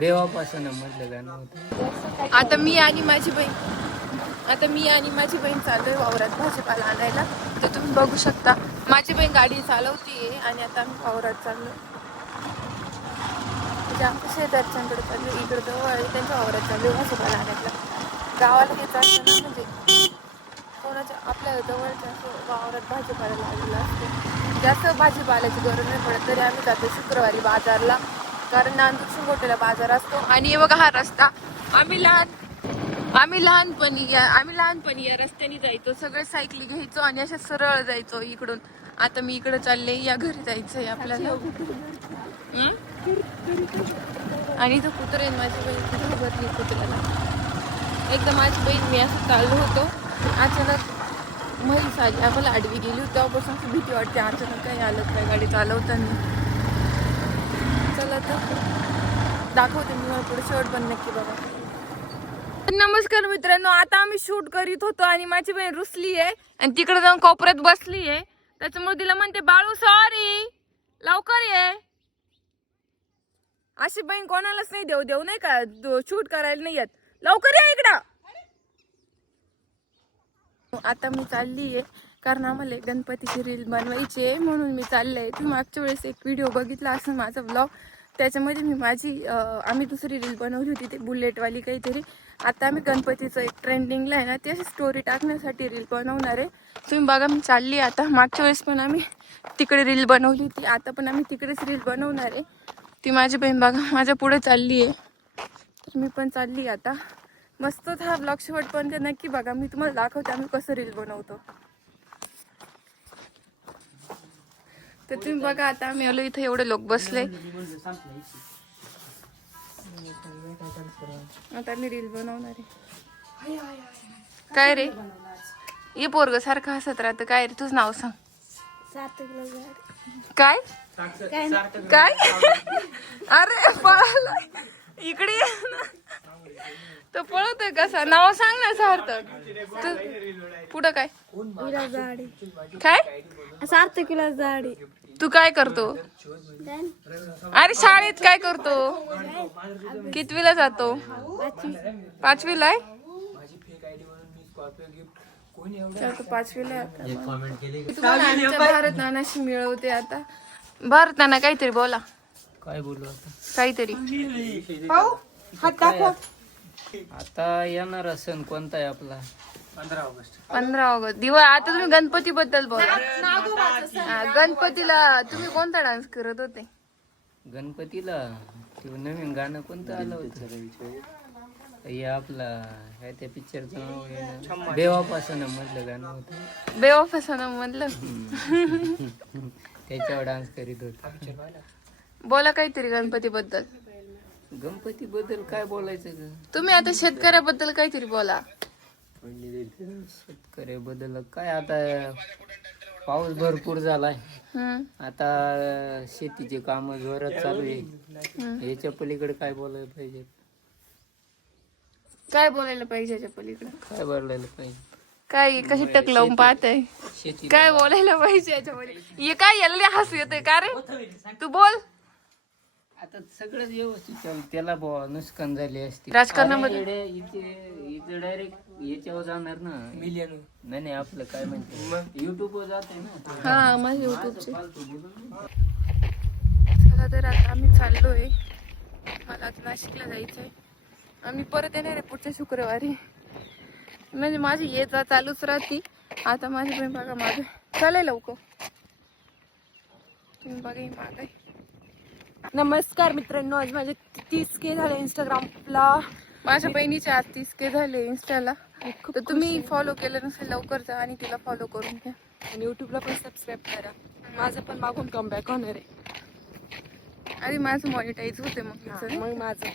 देवापासून म्हटलं गाणं होतं. आता मी आणि माझी बहीण चाललोय वावरात भाजीपाला आणायला. तर तुम्ही बघू शकता माझी बहीण गाडी चालवतीये आणि आता आम्ही वावरात चाललोय. म्हणजे आमच्या शेजारच्यांकडे चाललोय, इकडे जवळ आहे त्यांच्या वावरात चाललोय भाजीपाला आणायला. गावाला घेत असतं ना, म्हणजे कोणाच्या आपल्या जवळच्या वावरात भाजीपाला लागलेला असतो. जास्त भाजीपाल्याची गरज नाही पडत तरी आम्ही जातो शुक्रवारी बाजारला, कारण नांदूर शिंगोटेला बाजार असतो. आणि हे बघा हा रस्ता आम्ही लहानपणी या रस्त्याने जायचो. सगळे सायकली घ्यायचो आणि अशा सरळ जायचो इकडून. आता मी इकडे चालले, या घरी जायचंय आपल्याला. आणि तो कुत्रे माझी बहीण घाबरली कुत्र्याला. एकदा माझी बहीण मी असं चाललो होतो, अचानक म्हैस आली आम्हाला आडवी गेली होती. तेव्हापासून असं भीती वाटते अचानक काही आलं काय गाडी चालवताना. चला तर दाखवते मी पुढे शेवट पण नक्की बघा. नमस्कार मित्रांनो, आता आम्ही शूट करीत होतो आणि माझी बहीण रुसली आहे आणि तिकडे जाऊन कोपऱ्यात बसली आहे. त्याच्यामुळे तिला म्हणते बाळू सॉरी लवकर ये. अशी बहीण कोणालाच नाही देऊ नाही का, शूट करायला नाही येत. लवकर या इकडं. आता मी चालली आहे कारण आम्हाला गणपतीची रील बनवायची आहे, म्हणून मी चालले आहे. तुम्ही मागच्या वेळेस एक व्हिडिओ बघितला असं माझा ब्लॉग, त्याच्यामध्ये मी आम्ही दुसरी रील बनवली होती, ते बुलेटवाली काहीतरी. आता आम्ही गणपतीचं एक ट्रेंडिंगला आहे ना, ती अशी स्टोरी टाकण्यासाठी रील बनवणार आहे. तुम्ही बघा मी चालली आहे आता. मागच्या वेळेस पण आम्ही तिकडे रील बनवली होती, आता पण आम्ही तिकडेच रील बनवणार आहे. ती माझी बहीण बघा माझ्या पुढे चालली आहे, तर मी पण चालली आता. मस्त हा ब्लॉग शेवटपर्यंत नक्की बघा, मी तुम्हाला दाखवते आम्ही कसं रील बनवतो. तर तुम्ही बघा आता आम्ही आलो इथे, एवढे लोक बसले. आता मी रील बनवणार आहे. काय रे ये पोरग सारखं हसत राहतं. काय रे तुझं नाव सांग. काय काय अरे पळाला इकडे ये ना. तो पळतोय कसा, नाव सांग ना सार्थक. तू पुढं काय काय सार्थकीला जाडी. तू काय करतो. अरे शाळेत काय करतो. कितवीला जातो. 5वीला आहे. 5वीला आहे. तुम्हाला आमच्या भारत नानाशी मिळवते आता. भारत नाना काहीतरी बोला. काय बोलू आता. काहीतरी आता येणारा सण कोणता आहे आपला. 15 ऑगस्ट दिवस. आता तुम्ही गणपती बद्दल बोला. गणपतीला तुम्ही कोणता डान्स करत होते. गणपतीला ते नवीन गाणं कोणतं आलं होतं. हे आपला काय त्या पिक्चरचं नाव आहे ना, देवापासून म्हटलं गाणं होतं. बेवफासनम मधलं. त्याच्यावर डान्स करीत होतो. बोला काहीतरी गणपती बद्दल. गणपती बद्दल काय बोलायचं ग. तुम्ही आता शेतकऱ्याबद्दल काहीतरी बोला. शेतकऱ्याबद्दल काय, आता पाऊस भरपूर झालाय. आता शेतीचे काम जोरात चालू आहे. याच्या पलीकडे काय बोलायला पाहिजे. काय बोलायला पाहिजे याच्या पलीकडे. काय बोलायला पाहिजे. काय कशी टक लावून पाहताय. शेती काय बोलायला पाहिजे याच्यामध्ये. हे काय याला हसू येतंय का रे. तू बोल. आता सगळंच व्यवस्थित चालू. त्याला नुकसान झाली असते राजकारणामध्ये. इथे डायरेक्ट याच्यावर जाणार ना मिलियन. नाही आपलं काय म्हणते युट्यूबवर जाते ना. हा माझ्या युट्यूबचे. चला तर आता आम्ही चाललोय. मला आता नाशिकला जायचंय. आम्ही परत येणार आहे पुढच्या शुक्रवारी. म्हणजे माझी ये जा चालूच राहते. आता माझी बहीण बघा माझं चालेल लवकर. तुम्ही बघा ही माग आहे. नमस्कार मित्रांनो, आज माझे 30K झाले इंस्टाग्रामला. माझ्या बहिणीचे आज 30K झाले इंस्टाला. तर तुम्ही फॉलो केलं नसेल लवकर जा आणि तिला फॉलो करून घ्या. आणि युट्यूबला पण सबस्क्राईब करा. माझं पण मागून कमबॅक होणार आहे. आणि माझं मॉनिटाईज होते मग माझं